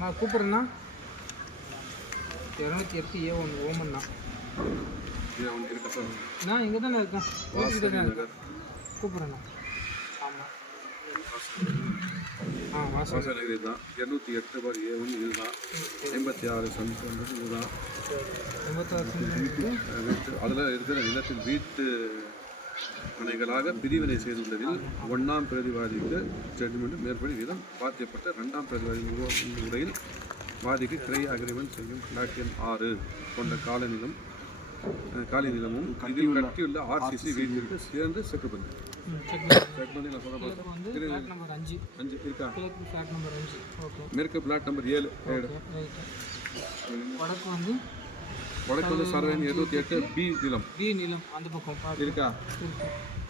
நான் கூப்பிட்றேண்ணா 208 A1 ஓமண்ணா. நான் இங்கே தானே இருக்கேன், வீட்டுக்கிட்ட தான் இருக்கேன். கூப்பிட்றேண்ணா. ஆமாம் வாசநகரி தான். 208 பார் A1 இதுதான். 86 சென்ட் இதுதான். 86 சென்ட். அதில் இருக்கிற நிலத்தில் வீட்டு மனைகளாக பிரிவினை செய்துள்ளதில் 1ஆம் பிரதிவாதிக்கு ஜட்ஜ்மெண்ட் மேற்படி வீதம் பாத்தியப்பட்ட 2ஆம் பிரதிவாதி முறையில் வாதிக்கு கிரை அக்ரிமெண்ட் செய்யும் பிளாட் எண் 6 கொண்ட காலி நிலமும் இதில் கட்டியுள்ள RCC வீட்டிற்கு சேர்ந்து செக்குபந்தி. மேற்கு பிளாட் நம்பர் 7. வடக்கு வந்து சர்வே 208 B நிலம் அந்த பக்கம் இருக்கா?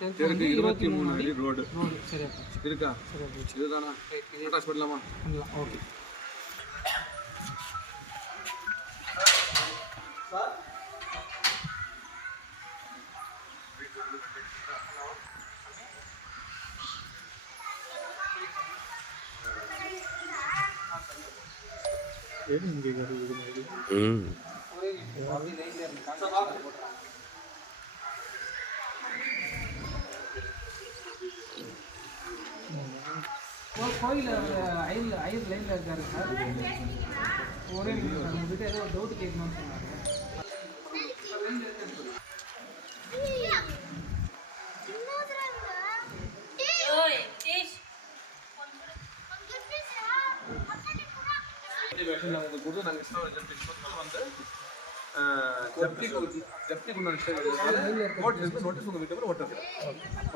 தெற்கு 23 அடி ரோடு இருக்கா? இதுதானா? அட்டாச் பண்ணலாமா? ஓகே. கோயில் ஐயர் லைனில் இருக்காரு சார். ஒரே நிமிஷம் சார், உங்ககிட்ட ஏதோ டவுட் கேட்கணும்னு சொன்னாங்க. உங்களுக்கு கொடுத்து நாங்கள் ஜப்தி நோட்டீஸ் உங்கள் வீட்டு ஓட்டுறது.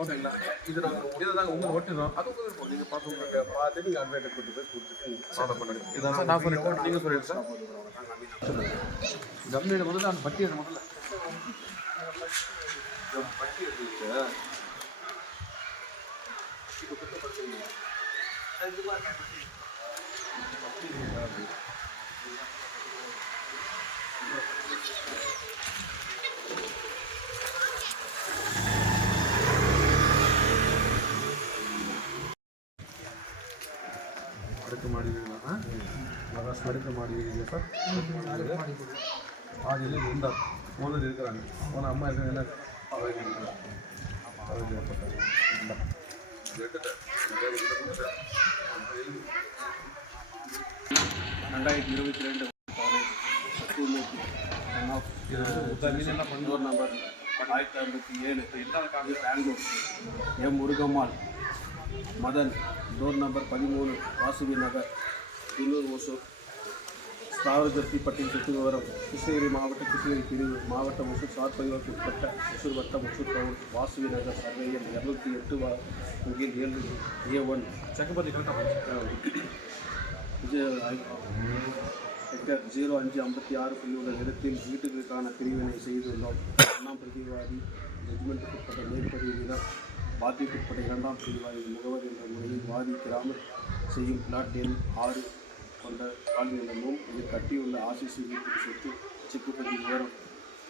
ஓகேங்களா? இது நாங்கள் இதை தாங்க உங்களுக்கு ஓட்டுறோம். அது உங்களுக்கு நீங்கள் பார்த்து நீங்கள் அட்வைட்டர் கொண்டு போய் கொடுத்துட்டு ஃபாலோ பண்ணுங்க. இதான் நான் சொல்லிட்டேன், நீங்கள் சொல்லிட்டு சார். ஜம்னியில் வந்து நான் பட்டி எடுத்து முதல்ல பட்டி எடுத்து அடுக்கு மாடி வீடுங்களா? அடுக்கு மாடி வீடுங்க சார். ஆதியில் இருந்தார் ஓனர் இருக்கிறாங்க. ஓனர் அம்மா இருக்காங்க. 2022 number 1057 Bangalore M Murugammal Madan. Door number 13 Vasuvi Nagar, Innur Hosur. ஸ்தாவர ஜப்தி பட்டியல் சொத்து விவரம்: கிருஷ்ணகிரி மாவட்ட கிருஷ்ணகிரி பிரிவு மாவட்ட ஒசூர் சார்பதிவுக்கு உட்பட்ட ஒசூர் வட்டம் ஒசூர் டவுன் வாசுவி நகர் சர்வே எண் 208 கீழ் 7 A1 சக்கபதி ஹெக்டர் 0556 உள்ள இடத்தில் வீட்டுகளுக்கான பிரிவினை செய்துள்ளோம். 1ஆம் பிரதிவாதி ஜட்ஜ்மெண்ட்டுக்குட்பட்ட மேற்படி வீதம் பாத்தியத்துக்குட்பட்ட 2ஆம் பிரதிவாதி முகவர் என்ற முறையில் வாதி கிராம செய்யும் பிளாட் எண் 6 கொண்ட காலி நிலமும் இதில் கட்டியுள்ள RCC வீட்டுக்கு சொத்து செக்குப்பதி விவரம்: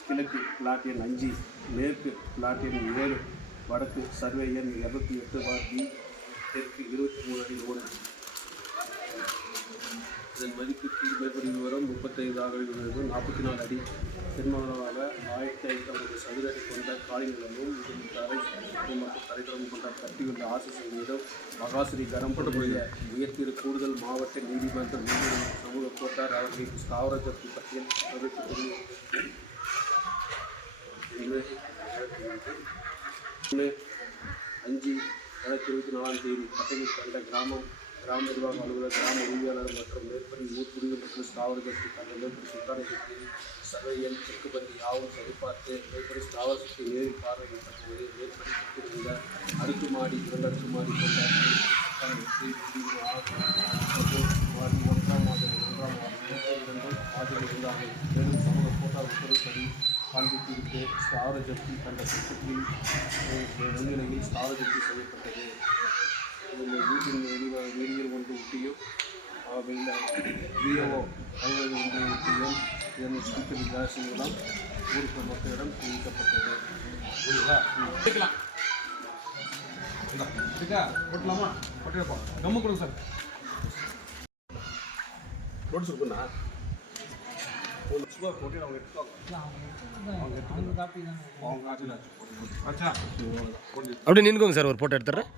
கிழக்கு பிளாட் எண் 5, மேற்கு பிளாட் எண் 7, வடக்கு சர்வே எண் 208 பார் B, தெற்கு 23 அடி ரோடு. இதன் மதிப்பு கீழ் மேற்படி விவரம் 35 ஆக 44 அடி தென்மளவாக 1550 சதுர அடி கொண்ட காலி நிலமும் இதில் தரை மற்றும் தரைத்தளம் கொண்ட கட்டியுள்ள RCC வீடும் மகாஸ்ரீ கரம்பட்டுடைய உயர்த்திரு கூடுதல் மாவட்ட நீதிமன்ற சமூக கோட்டார் அவர்களின் ஸ்தாவர ஜப்தி பட்டியல் 5/2024 பட்டியலில் கண்ட கிராம நிர்வாக அலுவலர், கிராம உரிமையாளர் மற்றும் மேற்படி ஊர்க்குடிகள் மற்றும் ஸ்தாவர ஜப்தி கண்ட மேற்படி சுல்தானத்தில் சர்வே எண் செக்குபந்தி யாவும் சரிபார்த்து மேற்படி ஸ்தாவர சக்தி நேரில் பார்வையிட்ட போது மேற்படி சுற்றிருந்த அடுக்குமாடி 2 அடுக்குமாடி கொண்ட வாடி 1ஆம் வார்டு 1ஆம் வார்டு ஆஜர் இருந்தார்கள். மேலும் சமூக கோட்டார் உத்தரவுப்படி காண்பித்திருக்கு ஸ்தாவர ஜப்தி கண்ட சொத்துக்களின் முன்னிலையில் ஸ்தாவர ஜப்தி செய்யப்பட்டது. வீட்டின் வேதியியல் ஒன்று ஊட்டியும் VAO அலுவலக ஒன்று ஊட்டியும் இதன் ஸ்பீக்கர் கேஸின் மூலம் ஊருக்கு மக்களிடம் தெரிவிக்கப்பட்டது. போட்டலாமா? போட்டுப்பா கம்மு கொடுங்க சார். போட்டு சொல்லுண்ணா ஒரு சுகர் போட்டு அவங்க எடுத்துவாங்க அவங்க காப்பி தான் அவங்க ஆச்சுல அப்படியே நின்றுங்க சார், ஒரு ஃபோட்டோ எடுத்துட்றேன்.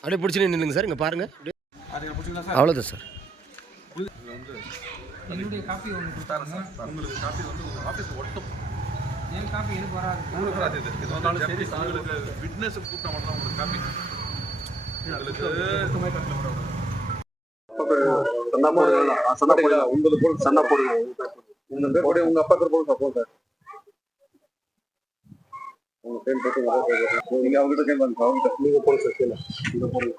அப்படியே பிடிச்சி நின்றுங்க சார், இங்கே பாருங்கள். அதை பிடிச்சிங்களா சார்? அவ்வளோதான் சார். என்னுடைய காப்பி ஒன்று கொடுத்தாங்க. உங்களுக்கு காப்பி வந்து உங்கள் ஆஃபீஸில் ஒட்டும். என் காப்பி எனக்கு வராது. உங்களுக்கு வராது. இது வந்தாலும் சரி, உங்களுக்கு விட்னஸ் கூப்பிட்டா மட்டும் தான் உங்களுக்கு காப்பி. உங்களுக்கு சண்டை போடுங்க. உங்க அப்பா பேர் போடுங்க சார். உங்க பேர் போட்டு நீங்க அவங்ககிட்ட கேட்க அவங்க நீங்க போடுங்க சார். கீழே நீங்க போடுங்க.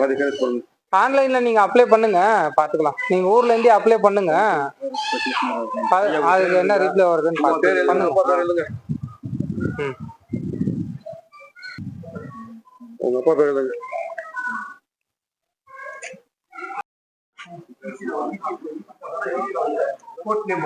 மாதிரி கேட்க போடுங்க. ஆன்லைன்ல நீங்க அப்ளை பண்ணுங்க, பாத்துக்கலாம். நீங்க ஊர்ல இருந்தே அப்ளை பண்ணுங்க. அதுக்கு என்ன ரிப்ளை வருதுன்னு பாருங்க. உங்க அப்பா பேர் எழுதுங்க. Code name